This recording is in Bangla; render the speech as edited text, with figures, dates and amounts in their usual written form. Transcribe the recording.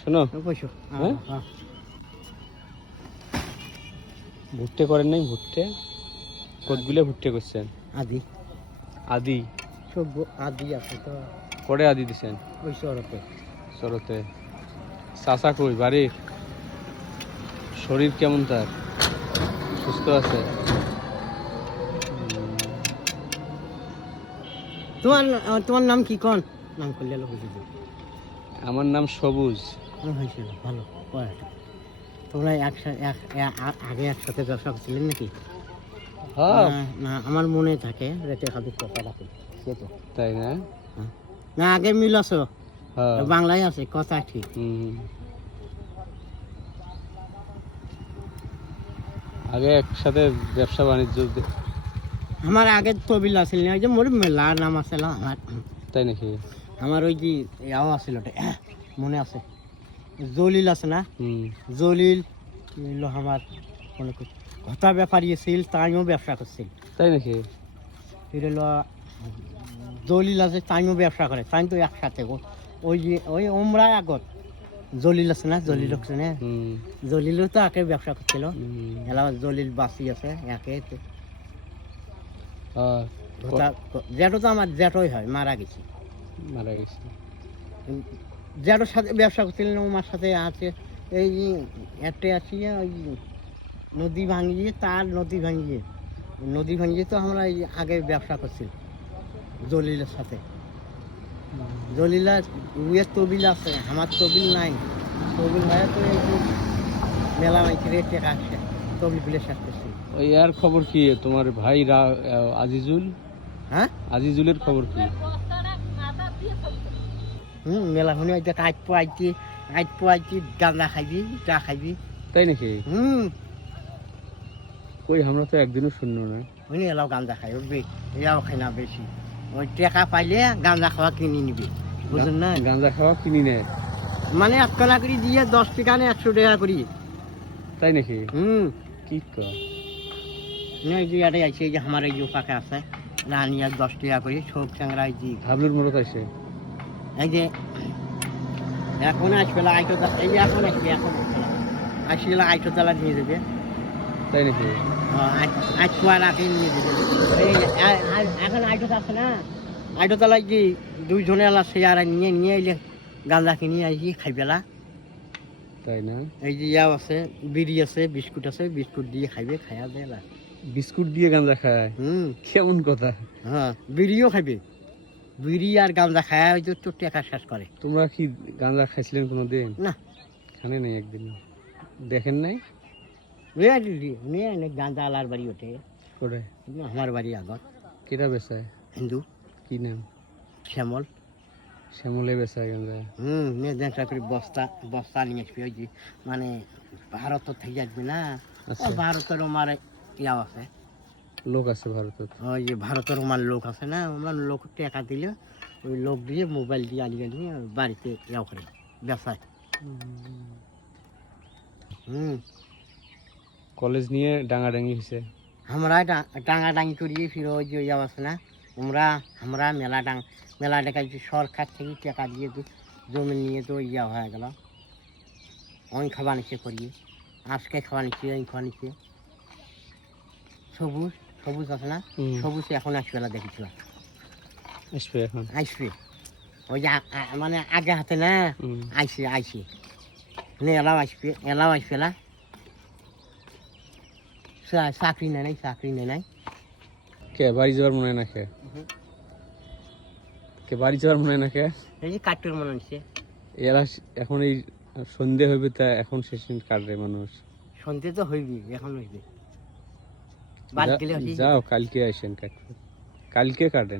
শোনো হ্যাঁ ভুট্টে করেন নাই ভুট্টে কতগুলো ভুট্টে করছেন আদি আদি সব আদি আছে তো করে আদি দিছেন ওই শহরতে শরতে চাচা কই বাড়ি শরীর কেমন তার সুস্থ আছে তোমার তোমার নাম কি কোন নাম করলে বুঝিয়ে আমার নাম সবুজ হয়েছিল ভালো তোমরা আগে একসাথে ব্যবসা করছিলেন নাকি হ্যাঁ না আমার মনে থাকে রেটে খাবি কথা রাখি সে তো তাই না না আগে মিল আছো হ্যাঁ বাংলায় আছে কথা ঠিক আগে একসাথে ব্যবসা বাণিজ্য আমার আগে তবিল আছিল না ওই যে মোর মেলা নাম আছে না আমার তাই নাকি আমার ওই যে ইয়াও আছিল মনে আছে জলিল আছে না জলিল আমার মনে করি ঘটা ব্যাপারী ছিল তাইও ব্যবসা করছিল তাই নাকি ফিরল জলিল আছে তাইও ব্যবসা করে তাই তো একসাথে ওই যে ওই ওমরা আগত জলিল আছে না জলিল আছে না জলিলও তো আগে ব্যবসা করছিল এলা জলিল বাসি আছে একে জেঠো তো আমার জেঠই হয় মারা গেছে জেঠোর সাথে ব্যবসা করছিলেন ওমার সাথে আছে এই একটা আছি ওই নদী ভাঙিয়ে তার নদী ভাঙিয়ে তো আমরা এই আগে ব্যবসা করছি জলিলের সাথে জলিলা উয়ের তবিল আছে আমার তবিল নাই তবিল হয় তো এই মেলা মাইছে রে টেকা আসে তবিলগুলো শেষ করছি ওই আর খবর কি তোমার ভাই আজিজুল হ্যাঁ আজিজুলের খবর কি মেলা শুনে ওই আইট পোয়াইছি গাঁজা খাইবি চা খাইবি তাই নাকি কই আমরা তো একদিনও শুনলো না ওই এলাও গাঁজা খাই এলাও খাই না বেশি ওই টাকা পাইলে গাঁজা খাওয়া কিনে নিবি বুঝলেন না গাঁজা খাওয়া কিনি নেয় মানে 1 কলা করে দিয়ে 10 টাকা না 100 টাকা করি তাই নাকি কি কর এই যে আরে আছে এই যে আমার এই যে পাকা আছে রানি আর 10 টাকা করে সব চ্যাংরাই জি ভাবলুর মরত আছে এই যে এখন আসবে আইটো এই যে এখন আসলে আইটো তালা নিয়ে দেবে তাই নাকি আজ কুয়ার আগে নিয়ে দেবে এখন আইটো আছে না আইটো তালা কি 2 জনে এলা সে আর নিয়ে এলে গাঁজা কিনে আইছি খাইবেলা তাই না এই যে ইয়াও আছে বিড়ি আছে বিস্কুট আছে বিস্কুট দিয়ে খাইবে খাইয়া দেলা বিস্কুট দিয়ে গাঁজা খায় কেমন কথা হ্যাঁ বিড়িও খাইবে বিড়ি আর গাঁজা খায়া হয়তো তো টাকা শেষ করে তোমরা কি গাঁজা খাইছিলেন কোনোদিন না খানে নাই একদিন দেখেন নাই গাঁজা আলার বাড়ি ওঠে করে আমার বাড়ি আগত কেটা বেচায় হিন্দু কি নাম শ্যামল শ্যামলে বেচায় গাঁজা দেখা করি বস্তা নিয়ে আসবি ওই যে মানে ভারত থেকে আসবি না ভারতের আমার ইয়াও আছে লোক আছে ভারতের ওই যে ভারতের আমার লোক আছে না আমার লোক টাকা দিলে ওই লোক দিয়ে মোবাইল দিয়ে আলিয়ে নিয়ে বাড়িতে ইয়াও করে ব্যবসায় কলেজ নিয়ে ডাঙাডাঙ্গি হয়েছে আমরা ডাঙাডাঙ্গি করিয়ে ফিরে ওই যে ইয়াও আছে না আমরা মেলা দেখাচ্ছি সরকার থেকে টাকা দিয়ে জমি নিয়ে তো ইয়া হয়ে গেল ওই খাওয়া নিচ্ছে করিয়ে আজকে খাওয়া নিচ্ছে ওই খাওয়া নিচ্ছে সবুজ আছে না সবুজ এখন আসবে না দেখেছিল আসবে ওই যে মানে আগে হাতে না আইসি এলাও আসবে না চাকরি নেই নাই কে বাড়ি যাওয়ার মনে হয় না কে বাড়ি যাওয়ার মনে হয় না এই যে কাটুর মনে হচ্ছে এরা এখন এই সন্ধে হইবে তা এখন শেষ কাটবে মানুষ সন্ধে তো হইবি এখন হইবে যাও কালকে আসেন কাটবে কালকে কাটেন